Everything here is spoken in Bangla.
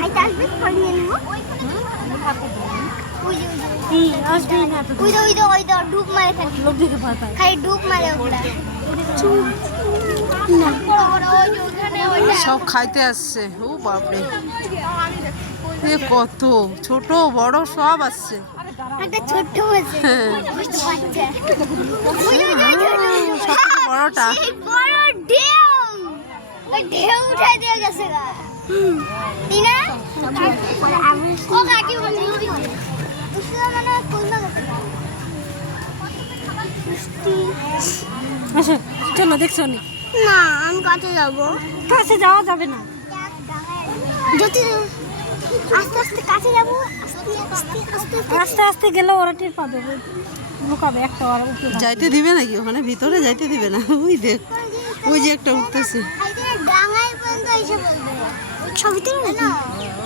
খাইতে আসবে নিয়ে নেবো ডুব মারে লোক দেখে ভয় পায় খাই ডুব মারে ওরা সব খাইতে আসছে। ও বাপরে, এ কত ছোট বড় সব আসছে। একটা ছোট্ট বাচ্চা সবথেকে বড়টা বড় ঢেউ ঢেউ উঠাই দিয়ে গেছে গা তিনা ও কাকি বলি মানে কোন আচ্ছা চলো দেখছো নি না আমি কাছে যাবো কাছে যাওয়া যাবে না যদি আস্তে আস্তে কাছে যাবো আস্তে আস্তে গেলে ওরা টের পাবে লুকাবে একটা আর উঠে যাইতে দিবে নাকি ওখানে ভিতরে? যাইতে দিবে না। ওই দেখ, ওই যে একটা উঠতেছে। ডাঙায় পর্যন্ত এসে বলবে ছবিতে না